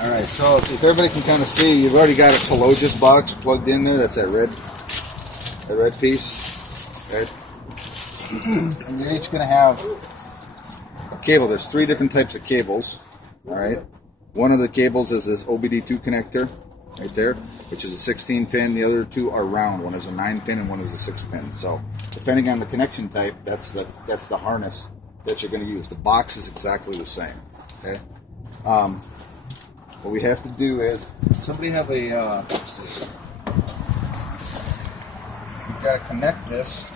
Alright, so if everybody can kind of see, you've already got a Telogis box plugged in there. That's that red piece. Okay. And you're each going to have a cable. There's 3 different types of cables. Alright. One of the cables is this OBD2 connector right there, which is a 16 pin. The other 2 are round. One is a 9 pin and one is a 6 pin. So depending on the connection type, that's the harness that you're going to use. The box is exactly the same. Okay. What we have to do is, somebody have a, let's see, you've got to connect this,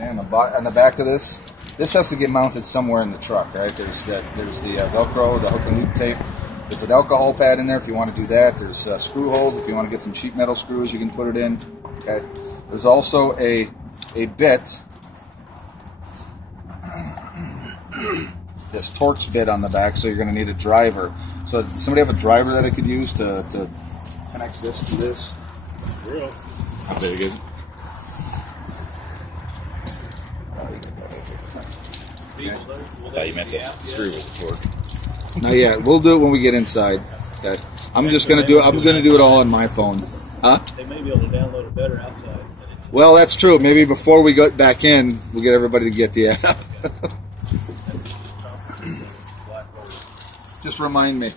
and on the back of this has to get mounted somewhere in the truck, right? There's the Velcro, the hook and loop tape. There's an alcohol pad in there if you want to do that. There's screw holes if you want to get some sheet metal screws, you can put it in. Okay. There's also a bit, this Torx bit on the back, so you're going to need a driver. So does somebody have a driver that I could use to connect this to this? Real. How big is it? I thought you meant the screw with the torque. Not yet. We'll do it when we get inside. Okay. I'm just going to do it. I'm going to do it all on my phone. Huh? They may be able to download it better outside. Well, that's true. Maybe before we get back in, we'll get everybody to get the app. Just remind me.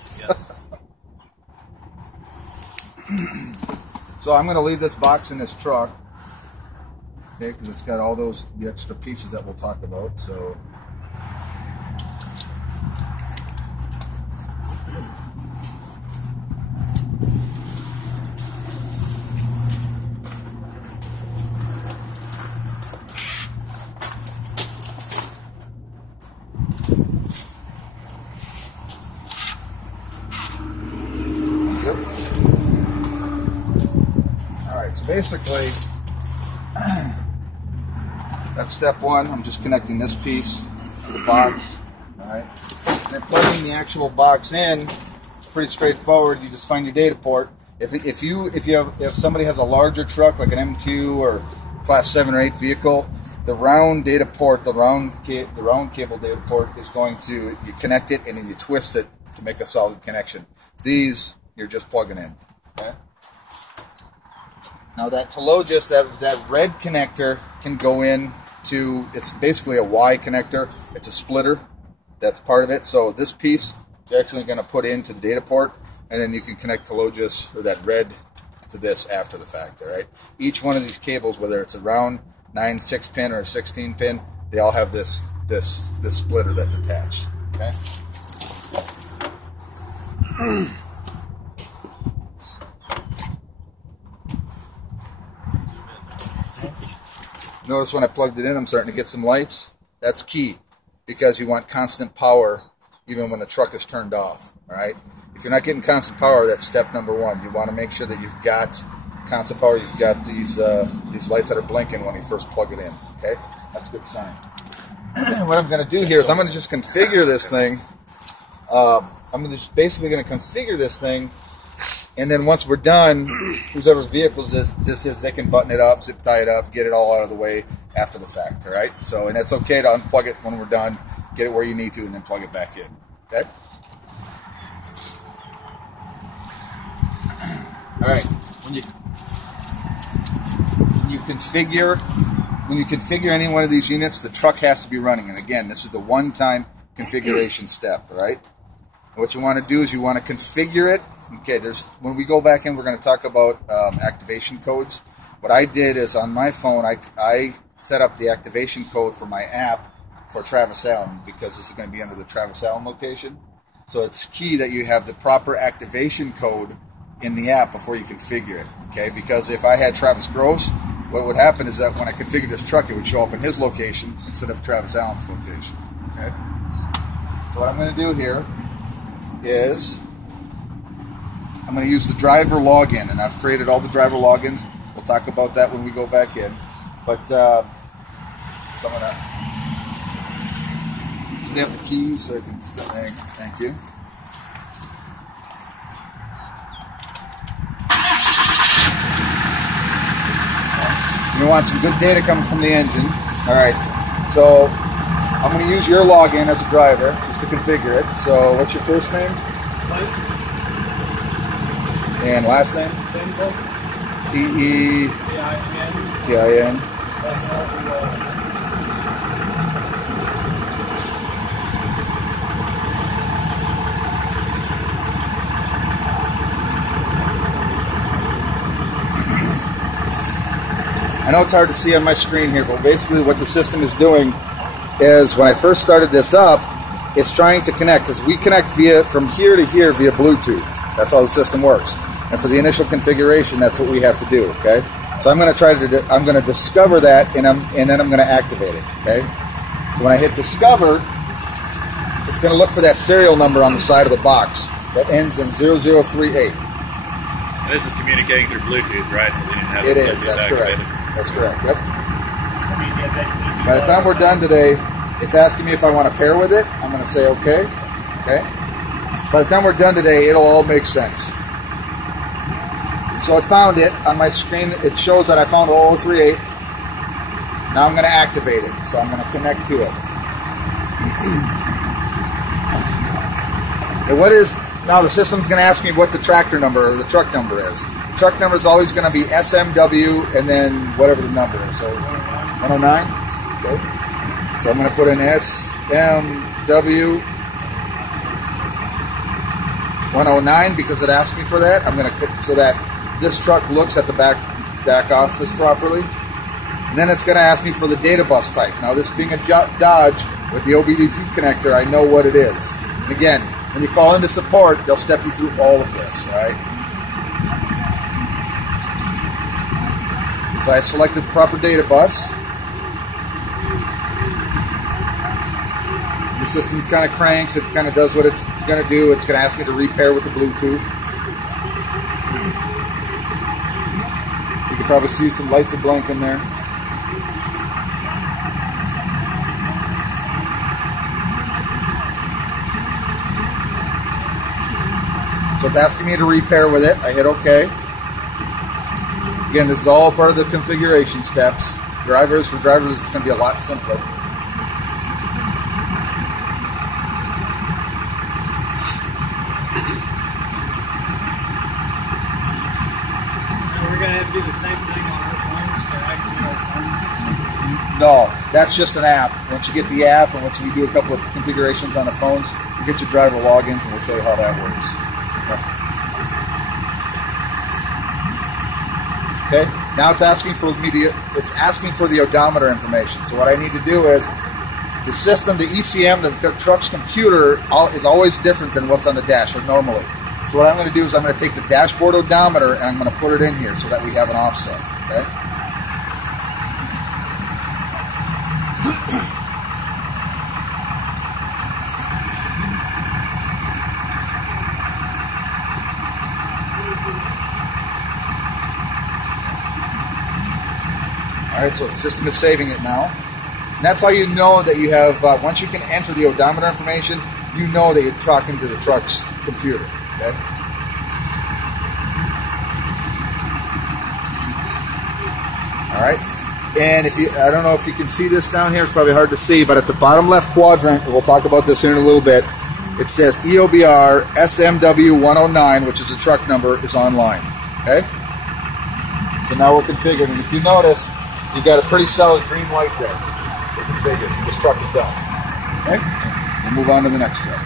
So I'm going to leave this box in this truck, okay, because it's got all the extra pieces that we'll talk about. So. So basically, that's step 1. I'm just connecting this piece to the box. All right. And then plugging the actual box in, pretty straightforward. You just find your data port. If somebody has a larger truck like an M2 or class 7 or 8 vehicle, the round data port, the round cable data port is going to, you connect it and then you twist it to make a solid connection. These you're just plugging in. Okay. Now that Telogis, that red connector can go in to, it's basically a Y connector. It's a splitter. That's part of it. So this piece you're actually going to put into the data port, and then you can connect Telogis, or that red, to this after the fact. All right. Each one of these cables, whether it's a round 9 6-pin or a 16-pin, they all have this splitter that's attached. Okay. Notice when I plugged it in, I'm starting to get some lights. That's key, because you want constant power even when the truck is turned off. All right. If you're not getting constant power, that's step number 1. You want to make sure that you've got constant power. You've got these lights that are blinking when you first plug it in. Okay, that's a good sign. What I'm going to do here is I'm going to just configure this thing. I'm just basically going to configure this thing. And then once we're done, whoever's vehicles this is, they can button it up, zip tie it up, get it all out of the way after the fact, all right? So, and it's okay to unplug it when we're done, get it where you need to, and then plug it back in, okay? All right, when you configure any one of these units, the truck has to be running. And again, this is the one-time configuration step, all right? And what you want to do is you want to configure it. Okay, when we go back in, we're going to talk about activation codes. What I did is on my phone, I set up the activation code for my app for Travis Allen, because this is going to be under the Travis Allen location. So it's key that you have the proper activation code in the app before you configure it. Okay, because if I had Travis Gross, what would happen is that when I configured this truck, it would show up in his location instead of Travis Allen's location. Okay. So what I'm going to do here is I'm going to use the driver login, and I've created all the driver logins. We'll talk about that when we go back in. But so I'm going to have the keys so I can still hang. Thank you. You want some good data coming from the engine. All right. So I'm going to use your login as a driver just to configure it. So what's your first name? Mike. And last name? Tinsley. T-E... T-I-N. T-I-N. S-L-E-Y. I know it's hard to see on my screen here, but basically what the system is doing is when I first started this up, it's trying to connect, because we connect from here to here via Bluetooth. That's how the system works. And for the initial configuration, that's what we have to do, okay? So I'm going to I'm going to discover that, and then I'm going to activate it, okay? So when I hit discover, it's going to look for that serial number on the side of the box that ends in 0038. And this is communicating through Bluetooth, right? So we didn't have It Bluetooth is, that's activated. correct. That's correct, yep. By the time we're done today, it's asking me if I want to pair with it. I'm going to say okay. Okay. By the time we're done today, it'll all make sense. So it found it on my screen. It shows that I found 0038. Now I'm going to activate it. So I'm going to connect to it. And what is now the system's going to ask me what the tractor number or the truck number is. The truck number is always going to be SMW and then whatever the number is. So 109. Okay. So I'm going to put in SMW 109 because it asked me for that. I'm going to so that this truck looks at the back office properly. And then it's going to ask me for the data bus type. Now this being a Dodge with the OBD2 connector, I know what it is. And again, when you call into support, they'll step you through all of this, right? So I selected the proper data bus. The system kind of cranks, it kind of does what it's going to do. It's going to ask me to repair with the Bluetooth. You can probably see some lights are blinking there. So it's asking me to repair with it. I hit OK. Again, this is all part of the configuration steps. For drivers, it's going to be a lot simpler. We're going to have to do the same thing on our phones to activate our phones. No, that's just an app. Once you get the app and once we do a couple of configurations on the phones, you get your driver logins and we'll show you how that works. Okay, now it's asking for the odometer information. So what I need to do is the system, the ECM, the truck's computer is always different than what's on the dash or normally. So what I'm going to do is I'm going to take the dashboard odometer and I'm going to put it in here so that we have an offset. Okay. Alright, so the system is saving it now. And that's how you know that you have, once you can enter the odometer information, you know that you're talking to the truck's computer. Okay? Alright, and I don't know if you can see this down here, it's probably hard to see, but at the bottom left quadrant, we'll talk about this here in a little bit, it says EOBR SMW 109, which is the truck number, is online. Okay? So now we're configured, and if you notice, you've got a pretty solid green light there. We're configured. This truck is done. Okay? We'll move on to the next truck.